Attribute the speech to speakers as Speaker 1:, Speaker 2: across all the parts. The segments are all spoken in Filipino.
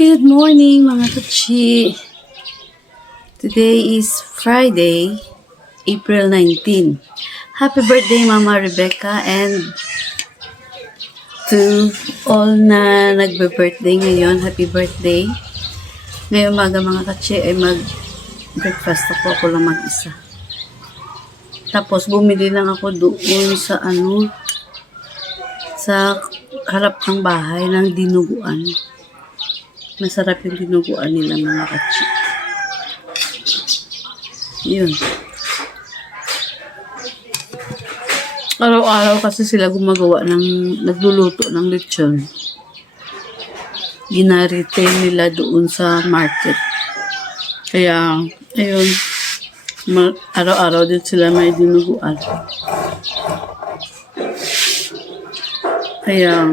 Speaker 1: Good morning mga kachi. Today is Friday, April 19. Happy birthday Mama Rebecca and to all na nagbe-birthday ngayon, happy birthday. Ngayong umaga mga kachi ay mag-breakfast ako, ako lang mag-isa. Tapos bumili lang ako doon sa ano, sa harap ng bahay ng dinuguan. Masarap yung dinuguan nila mga kachi. Yun. Araw-araw kasi sila gumagawa ng, nagluluto ng lechon. Ginaretail nila doon sa market. Kaya, ayun, araw-araw din sila may dinuguan. Kaya,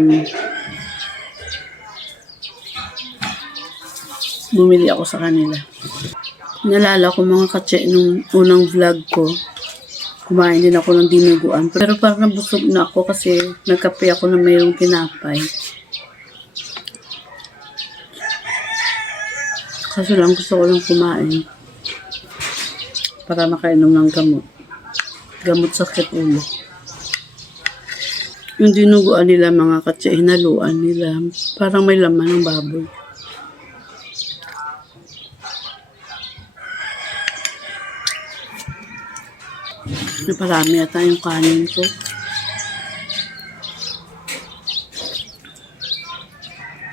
Speaker 1: bumili ako sa kanila. Nalala ko mga katse nung unang vlog ko, kumain din ako ng dinuguan. Pero parang nabusog na ako kasi nagkape ako na mayroong tinapay. Kaso lang gusto ko lang kumain para makainom ng gamot. Gamot sakit ulo. Yung dinuguan nila mga katse, hinaluan nila. Parang may laman ng baboy. Naparami ata yung kanin ko.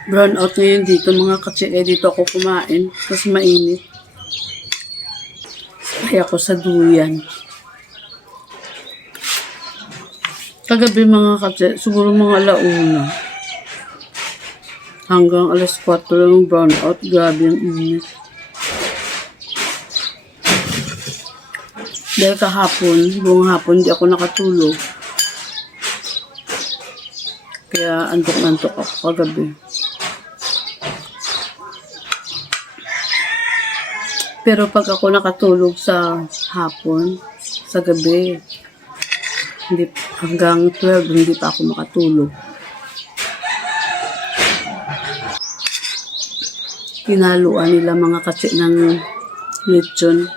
Speaker 1: Brown out ngayon dito mga katsi. Eh, dito ako kumain. Kasi mainit. Kaya ako sa duyan. Kagabi mga katsi, siguro mga alauna. Hanggang alas 4 lang brown out. Grabe ang init. Dahil kahapon, buong hapon, di ako nakatulog. Kaya antok-antok ako kagabi. Pero pag ako nakatulog sa hapon, sa gabi, hindi, hanggang 12, hindi pa ako makatulog. Tinaluan nila mga kasi ng lechon.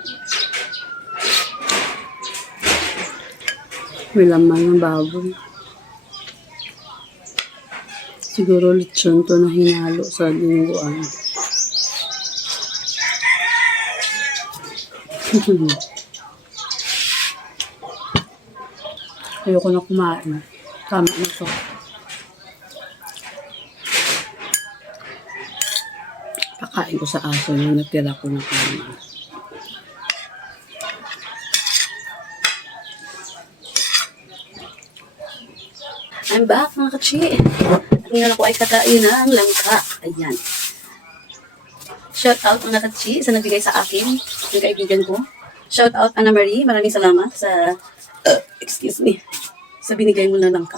Speaker 1: May laman ng baboy. Siguro lechon to na hinalo sa lingguan. Ayoko na kumain. Tama na to. Pakain ko sa aso yung natira ko na kain. I'm back mga kachi. At ngayon ako ay kakain ng langka. Ayan. Shout out mga kachi sa nagbigay sa akin, yung kaibigan ko. Shout out Anna Marie, maraming salamat sa, uh, excuse me, sa binigay mo na langka.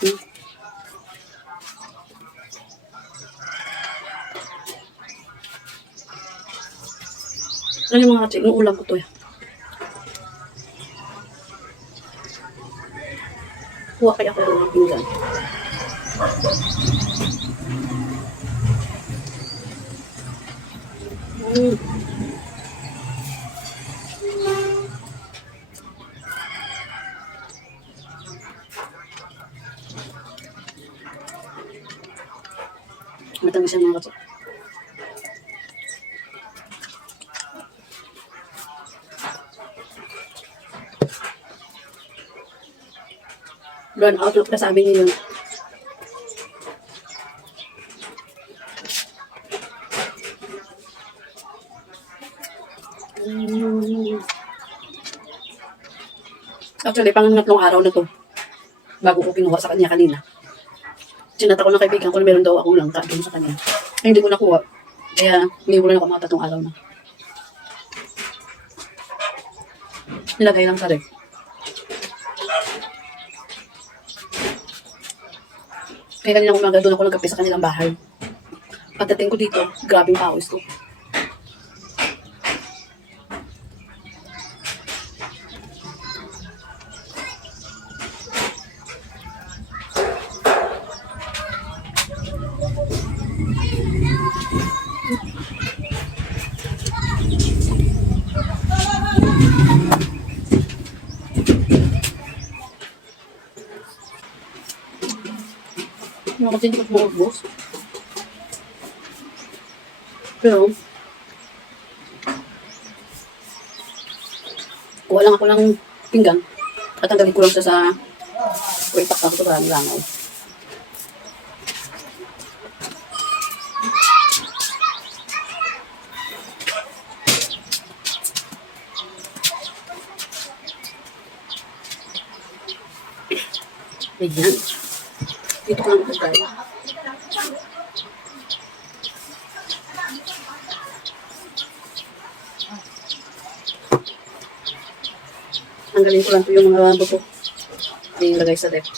Speaker 1: Hmm. Ano yung mga kachi, yung ulam ko to eh. Kuha kaya ako ng pinggan. Mm. Matamis yan mga kato. Brown outlook na sa amin yun. Actually, pangatlong araw na to. Bago ko kinuha sa kanya kanina. Sinata ko ng kaibigan ko na meron daw akong langka doon sa kanya. Ay, hindi ko nakuha. Kaya, lang ako mga tatlong araw na. Nilagay lang sa ref. Kaya kanilang umaga doon ako nagkape sa kanilang bahay. Pagdating ko dito, grabing pawis ko. Thank you. Ano kasi hindi ko maubos. Pero, kuha lang ako ng pinggan at tanggalin ko lang siya sa o ipak ako sa langaw. Ayan. Dito ko lang ito tayo. Tanggalin ko lang ito yung mga buto. Ilagay sa dep.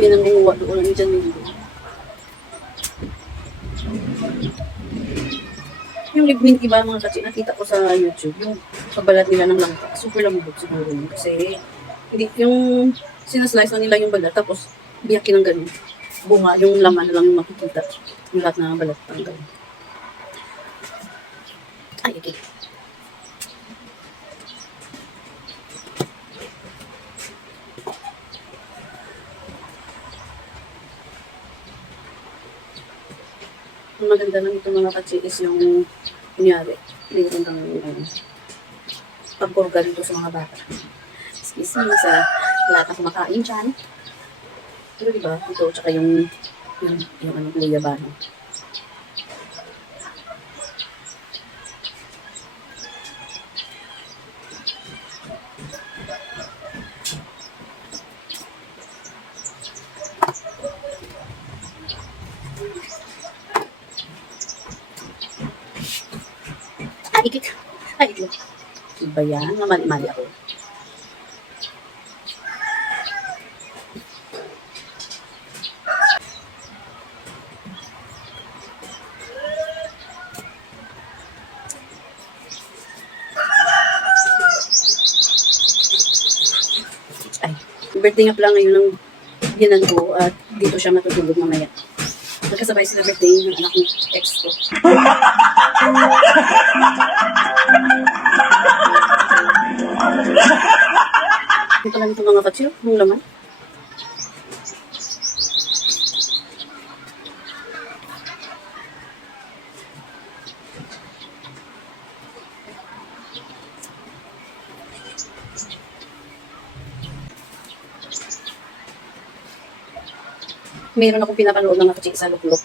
Speaker 1: Yan ang gumawa doon dyan. Yung ligmin iba mga kasi nakita ko sa YouTube, yung kabalat nila ng langka, super lambot siguro yun. Kasi hindi, yung sinaslice na nila yung balat, tapos biyakin ng ganun. Bunga, yung laman na lang yung makikita. Yung lahat ng balat ng ganun. Ay, okay. Ang maganda lang itong mga katsi is yung, kunyari, mayroon kang um, pagpurga dito sa mga bata. Excuse me, sa lahat na kumakain dyan. Pero diba, ito, tsaka yung, yung, yung ano, guyabano. Ay, ikit. Ay, ikit. Iba yan, mamali-mali ako. Ay, birthday nga pala ngayon ng binan ko at dito siya matutulog mamaya. Magkasabay sila birthday ng anak ng ex ko. Ito lang itong mga katsiyo, yung laman. Meron akong pinapanood ng mga sa luklok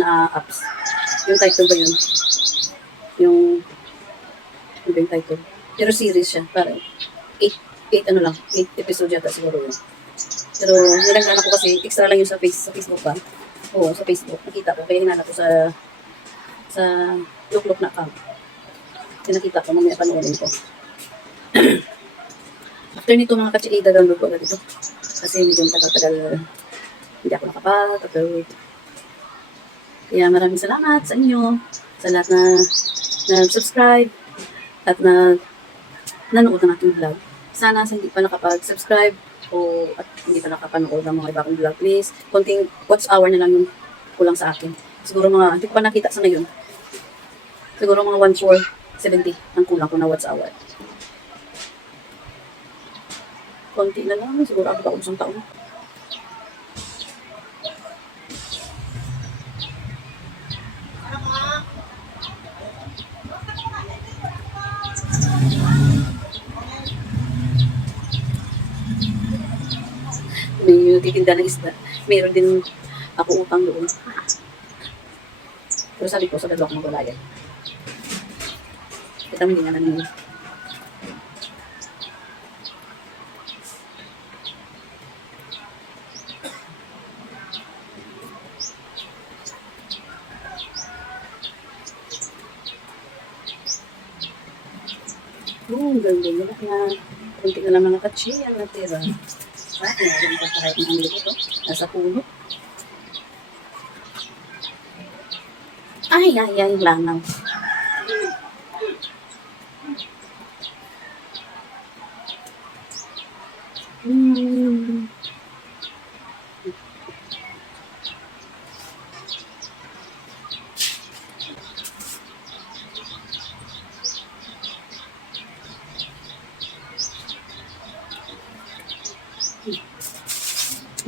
Speaker 1: na apps. Yung title ba yun? Yung, ano yung title? Pero series siya, parang 8, 8 ano lang, 8 episode yata siguro yun. Pero nilanggan ako kasi, extra lang yun sa, face, sa Facebook ba? Oo, sa Facebook. Nakita ko, kaya hinanap ko sa sa luklok na account. Kaya nakita ko, mamaya panoorin ko. After nito mga katsili, download ko agad ito. Kasi medyo tagal-tagal hindi ako nakapag-upload. Kaya maraming salamat sa inyo, sa lahat na nag-subscribe at na nanood ng aking vlog. Sana sa hindi pa nakapag-subscribe o at hindi pa nakapanood ng mga iba kong vlog, please, konting watch hour na lang yung kulang sa akin. Siguro mga, hindi ko pa nakita sa ngayon. Siguro mga 1,470 ang kulang ko na watch hour. Konti na lang, siguro ako pa isang taon. nagtitinda ng isda. Meron din ako utang doon. Pero sabi ko, sa dalawa ko magwala yan. Kitang hindi nga namin. Hmm, Oo, oh, ganda. Malaki na. Kunti na lang mga kachi ang natira. Diba? Nasa puno. Ay, ay, ay, langaw. Hmm.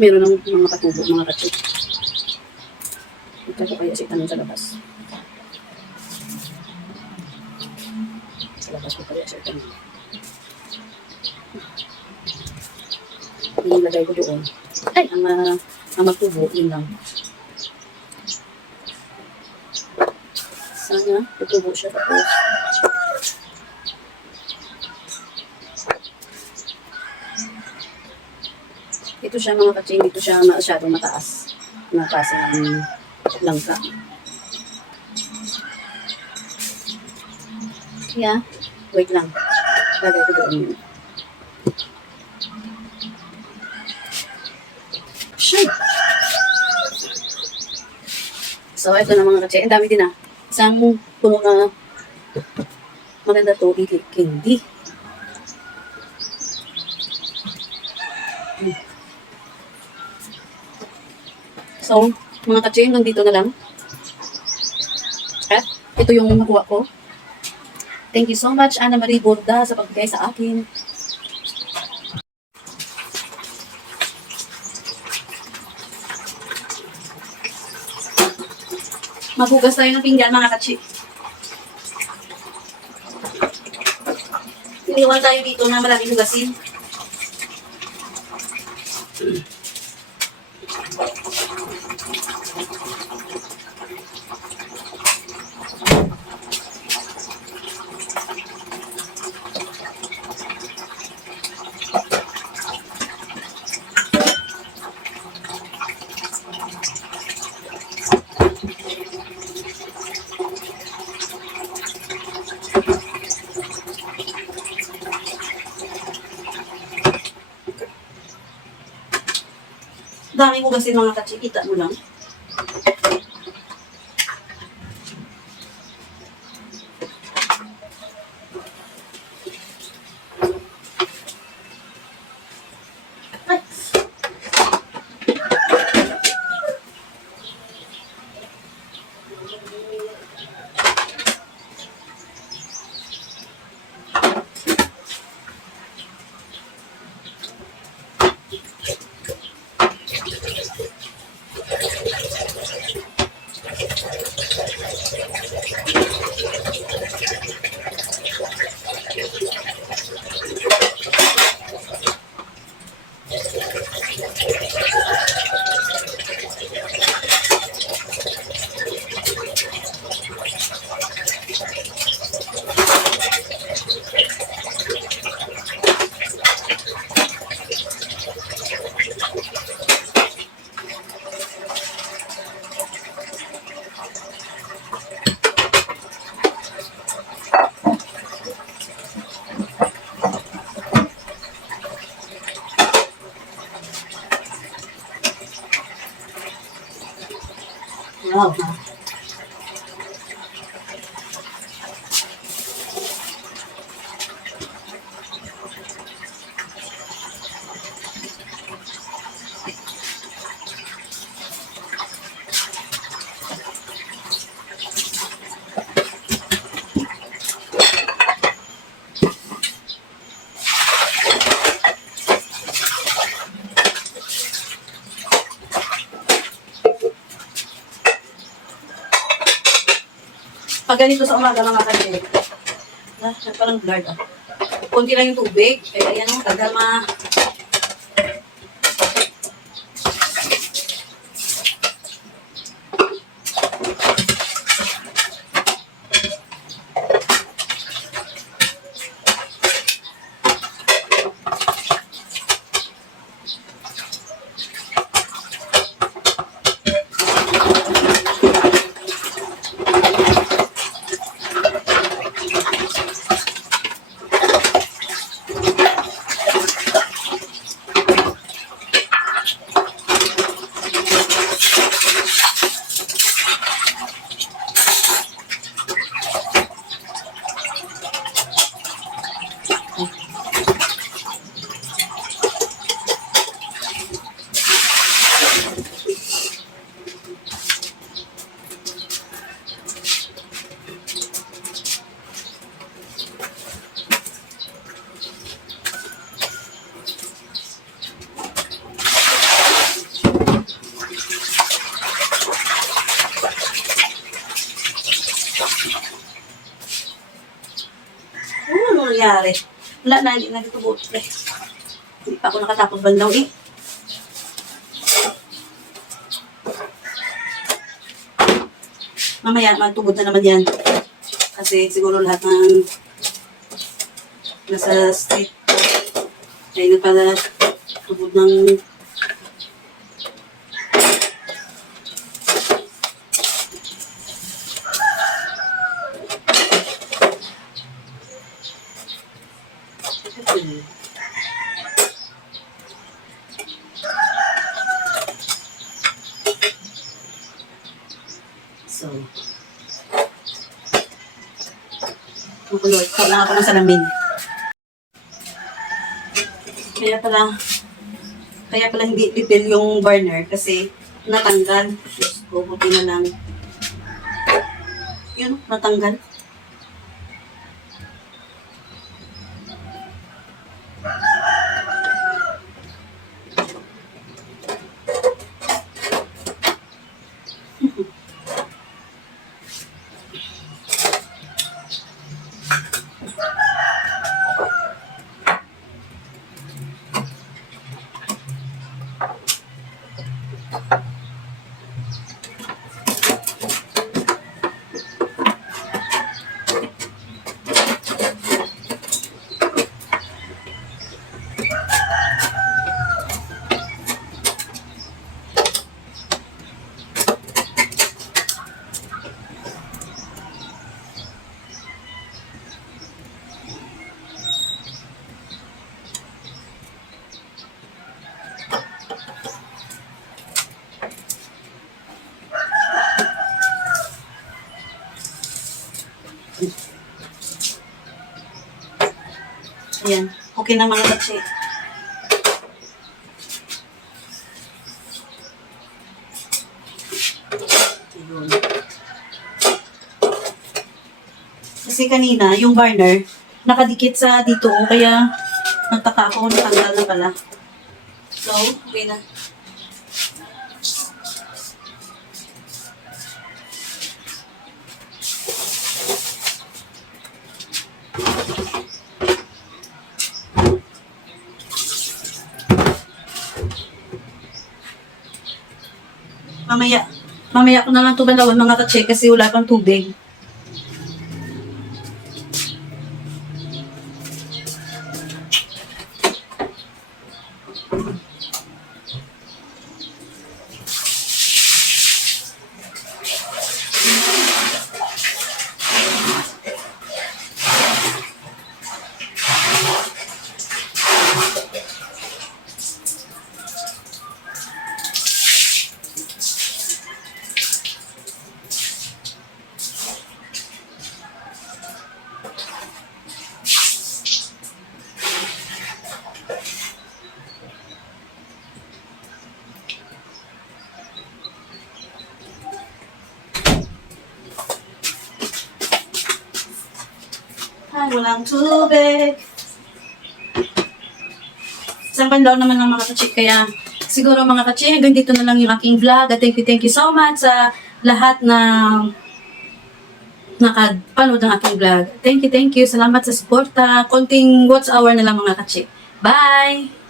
Speaker 1: Meron ng mga katubo, mga katsi. Ito ko kaya si tanong sa labas. Sa labas ko kaya si tanong. Nilagay ko doon. Ay, ang, uh, ang magtubo, yun lang. Sana, tutubo siya tapos. Ito siya mga katsing, dito siya masyadong mataas. Na klase ng langka. Kaya, wait lang. Lagay ko doon yun. Shit! So, ito na mga katsing. Ang dami din ah. Isang puno na maganda to, candy. So, mga kaching, hanggang dito na lang. At ito yung nakuha ko. Thank you so much, Ana Marie Borda, sa pagbigay sa akin. Maghugas tayo ng pinggan, mga kachi. Iniwan tayo dito na maraming hugasin. Daming hugasin mga kachi, kita mo lang. Oh. Pag ganito sa umaga mga kanili, ah, siya parang guard ah. Kunti lang yung tubig, eh, kaya yan ang tagal ma... Wala na, hindi na dito. Eh. Hindi pa ako nakatapos bandaw eh. Mamaya, magtugod na naman yan. Kasi siguro lahat ng nasa street ay nagpala tugod ng So, Makulot. Kailangan ko ng salamin. Kaya pala, kaya pala hindi refill yung burner kasi natanggal. Diyos ko, buti na lang. Yun, natanggal. Ayan. Okay na mga katsi. Ayun. Kasi kanina, yung burner, nakadikit sa dito, kaya nagtaka ako, natanggal na pala. So, okay na. Mamaya, mamaya ko na lang ito balawan mga katsi kasi wala pang tubig. Tubig. Isang pandaw naman ng mga kachik. Kaya siguro mga kachik, hanggang dito na lang yung aking vlog. At thank you, thank you so much sa lahat na nakapanood ng aking vlog. Thank you, thank you. Salamat sa suporta. Konting watch hour na lang mga kachik. Bye!